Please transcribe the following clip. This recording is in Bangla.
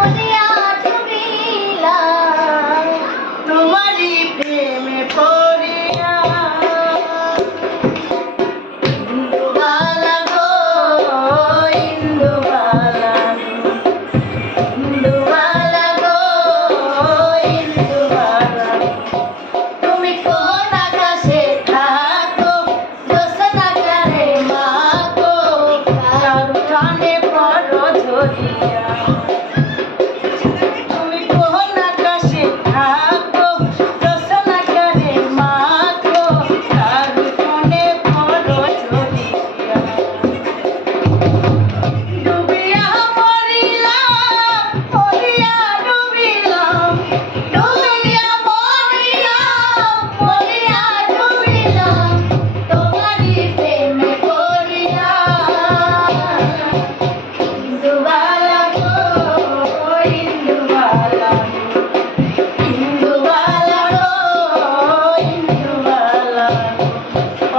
বলিয়া ডুবিলাম তোমারই প্রেমে পড়িয়া। ইন্দুবালা গো, ইন্দুবালা, ইন্দুবালা গো, ইন্দুবালা, তুমি কোন আকাশে থাকো, জ্যোৎস্না গানে মাগো, কার উঠানে পড়ো ঝরিয়া।